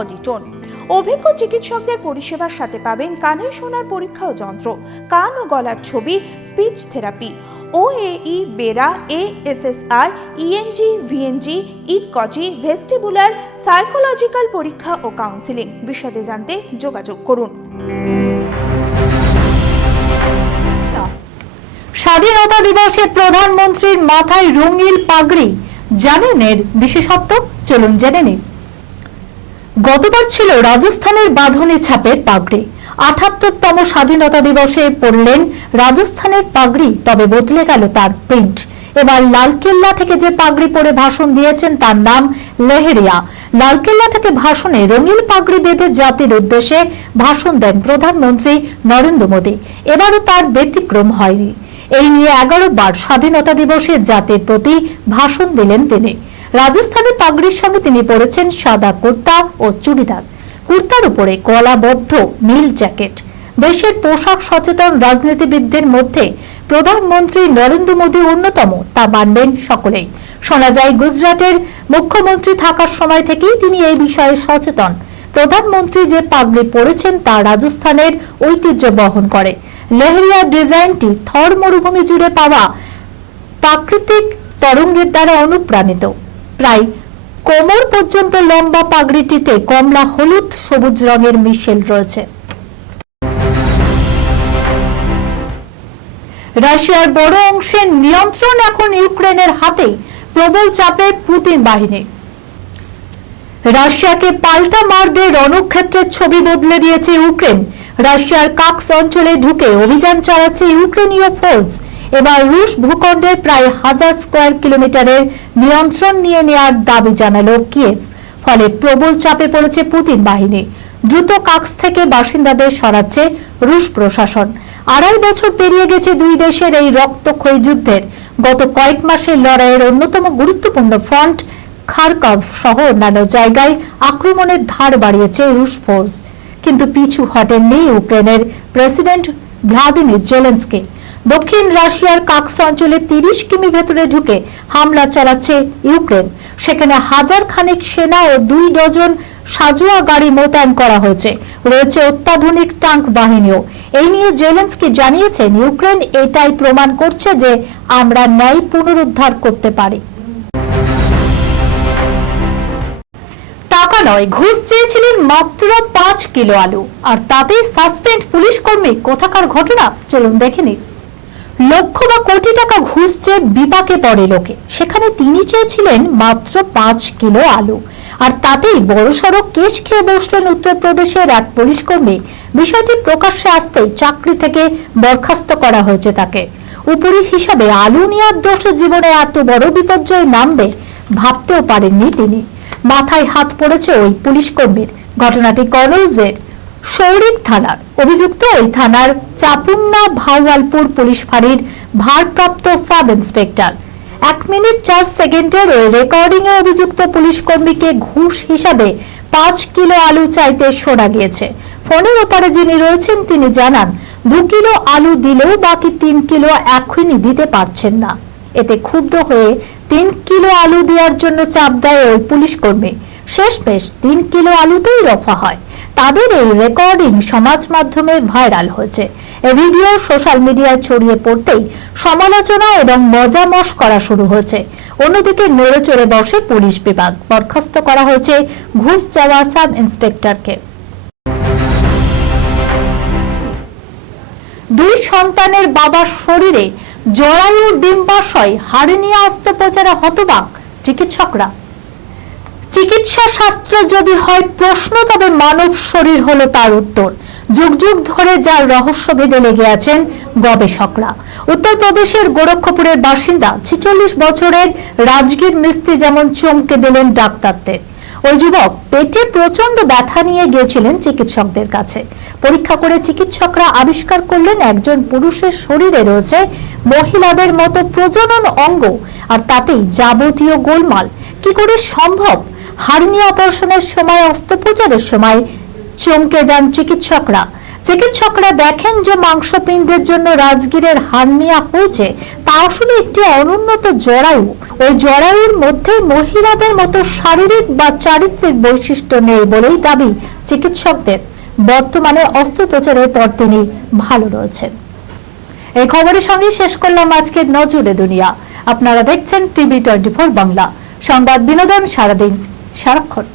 অডিটন অভিজ্ঞ চিকিৎসকদের পরিষেবার সাথে পাবেন কানে শোনার পরীক্ষা ও যন্ত্র, কান ও গলার ছবি, speech therapy. OAE, BERA ASSR ENG, VNG ইকজি vestibular, psychological পরীক্ষা ও কাউন্সিলিং। বিশদে জানতে যোগাযোগ করুন। স্বাধীনতা দিবসে প্রধানমন্ত্রীর মাথায় রঙিন পাগড়ি জানেন এর বিশেষত্ব? চলুন জেনে নিন। গতবার ছিল রাজস্থানের বাঁধনে ছাপের পাগড়ি। আঠাত্তরতম স্বাধীনতা দিবসে পড়লেন রাজস্থানের পাগড়ি, তবে বদলে গেল তার প্রিন্ট। এবার লালকেল্লা থেকে যে পাগড়ি পরে ভাষণ দিয়েছেন তার নাম লেহেরিয়া। লালকেল্লা থেকে ভাষণে রঙিন পাগড়ি বেঁধে জাতির উদ্দেশ্যে ভাষণ দেন প্রধানমন্ত্রী নরেন্দ্র মোদী। এবারও তার ব্যতিক্রম হয়নি। এই নিয়ে এগারো বার স্বাধীনতা দিবসে জাতির প্রতি ভাষণ দিলেন তিনি। রাজস্থানের পাগড়ির সঙ্গে তিনি পরেছেন সাদা কুর্তা ও চুড়িদার। কুর্তার উপরে গলাবদ্ধ নীল জ্যাকেট। দেশের পোশাক সচেতন রাজনীতিবিদদের মধ্যে প্রধানমন্ত্রী নরেন্দ্র মোদী অন্যতম, তা মানবেন সকলেই। শোনা যায়, গুজরাটের মুখ্যমন্ত্রী থাকার সময় থেকেই তিনি এই বিষয়ে সচেতন। প্রধানমন্ত্রী যে পাগড়ি পরেছেন, তা রাজস্থানের ঐতিহ্য বহন করে। লেহরিয়া ডিজাইনটি থর মরুভূমি জুড়ে পাওয়া প্রাকৃতিক তরঙ্গের দ্বারা অনুপ্রাণিত। প্রায় কোমর পর্যন্ত লম্বা পাগড়িটিতে কমলা হলুদ সবুজ রঙের মিশেল রয়েছে। রাশিয়ার বড় অংশের নিয়ন্ত্রণ এখন ইউক্রেনের হাতে প্রবল চাপে পুতিন বাহিনী। রাশিয়াকে পাল্টা মারবে রণক্ষেত্রের ছবি বদলে দিয়েছে ইউক্রেন। রাশিয়ার কাক্স অঞ্চলে ঢুকে অভিযান চালাচ্ছে ইউক্রেনীয় ফোর্স এবার রুশ ভূখণ্ডের প্রায় হাজার স্কোয়ার কিলোমিটারের নিয়ন্ত্রণ নিয়ে নেওয়ার দাবি জানালো কিয়েভ। ফলে প্রবল চাপে পড়েছে পুতিন বাহিনী। দ্রুত কাক্স থেকে বাসিন্দাদের সরাচ্ছে রুশ প্রশাসন। আড়াই বছর পেরিয়ে গেছে দুই দেশের এই রক্তক্ষয়ী যুদ্ধের। গত কয়েক মাসের লড়াইয়ের অন্যতম গুরুত্বপূর্ণ ফ্রন্ট খারকভ সহ অন্যান্য জায়গায় আক্রমণের ধার বাড়িয়েছে রুশ ফোর্স। কিন্তু পিছু হটেননি ইউক্রেনের প্রেসিডেন্ট ভ্লাদিমির জেলেন্সকি। দক্ষিণ রাশিয়ার কাক্স অঞ্চলে তিরিশ কিমি ভেতরে ঢুকে হামলা চালাচ্ছে ইউক্রেন। সেখানে হাজার খানেক সেনা ও দুই ডজন সাজোয়া গাড়ি মোতায়েন করা হয়েছে। রয়েছে অত্যাধুনিক ট্যাঙ্ক বাহিনীও। এই নিয়ে জেলেন্সকি জানিয়েছেন, ইউক্রেন এটাই প্রমাণ করছে যে আমরা ন্যায় পুনরুদ্ধার করতে পারি। টাকা নয়, ঘুষ চেয়েছিলেন মাত্র পাঁচ কিলো আলু। আর তাতেই সাসপেন্ড পুলিশ কর্মী। কোথাকার ঘটনা? চলুন দেখে নিন লক্ষ বা কোটি টাকা ঘুষ চেয়ে বিপাকে পড়ে লোকে, সেখানে তিনি চেয়েছিলেন মাত্র পাঁচ কিলো আলু। আর তাতেই বড়সড় কেস খেয়ে বসলেন উত্তরপ্রদেশের এক পুলিশ কর্মী। বিষয়টি প্রকাশ্যে আসতেই চাকরি থেকে বরখাস্ত করা হয়েছে তাকে। উপরি হিসাবে আলু নেওয়ার দোষে জীবনে এত বড় বিপর্যয় নামবে ভাবতেও পারেননি তিনি। মাথায় হাত পড়েছে ওই পুলিশকর্মীর ঘটনাটি কনৌজের সৌরিক থানার অভিযুক্ত ওই থানার চাপুন্না ভাওয়ালপুর পুলিশ ফাঁড়ির ভারপ্রাপ্ত সাব ইন্সপেক্টর। এক মিনিট চার সেকেন্ডের ওই রেকর্ডিং এ অভিযুক্ত পুলিশ কর্মীকে ঘুষ হিসাবে পাঁচ কিলো আলু চাইতে শোনা গিয়েছে। ফোনের ওপারে যিনি রয়েছেন, তিনি জানান, দু কিলো আলু দিলেও বাকি তিন কিলো এখনই দিতে পারছেন না। এতে ক্ষুব্ধ হয়ে তিন কিলো আলু দেওয়ার জন্য চাপ দেয় ওই পুলিশ কর্মী। শেষমেশ তিন কিলো আলুতেই রফা হয়। তাদের এই রেকর্ডিং সমাজ মাধ্যমে ভাইরাল হয়েছে। ভিডিও সোশ্যাল মিডিয়ায় ছড়িয়ে পড়তেই সমালোচনা এবং মজামশ করা শুরু হয়েছে। অন্যদিকে নড়ে চড়ে বসে পুলিশ বিভাগ। বরখাস্ত করা হয়েছে ঘুষ চাওয়া সাব ইন্সপেক্টরকে। দুই সন্তানের বাবার শরীরে জরায়ু ডিম্বাশয় হারিনিয়া অস্ত্রোপচারে হতবাক চিকিৎসকরা। চিকিৎসা শাস্ত্র যদি হয় প্রশ্ন, তবে মানব শরীর হলো তার উত্তর। যুগ যুগ ধরে যার রহস্য ভেদে লেগে আছেন গবেষকরা। উত্তরপ্রদেশের গোরক্ষপুরের বাসিন্দা, ছিচল্লিশ বছরের রাজগীর মিস্ত্রি যেমন চমকে দিলেন ডাক্তারদের। ওই যুবক পেটে প্রচণ্ড ব্যথা নিয়ে গিয়েছিলেন চিকিৎসকদের কাছে। পরীক্ষা করে চিকিৎসকরা আবিষ্কার করলেন একজন পুরুষের শরীরে রয়েছে মহিলাদের মতো প্রজনন অঙ্গ, আর তাতেই যাবতীয় গোলমাল। কি করে সম্ভব? হার্নিয়া অপারেশনের সময়, অস্ত্রোপচারের সময় চমকে যান চিকিৎসকরা। চিকিৎসকরা দেখেন যে মাংসপিণ্ডের জন্য রাজগীরের হার্নিয়া হয়েছে, তা আসলে একটি অনুন্নত জরায়ু। ওই জরায়ুর মধ্যে মহিলাদের মতো শারীরিক বা চারিত্রিক বৈশিষ্ট্য নেই বলেই দাবি চিকিৎসকদের। বর্তমানে অস্ত্রোপচারের পর তিনি ভালো রয়েছেন। এই খবরের সঙ্গে শেষ করলাম আজকের নজরে দুনিয়া। আপনারা দেখছেন টিভি টোয়েন্টি বাংলা। সংবাদ বিনোদন সারাদিন সারাক্ষণ।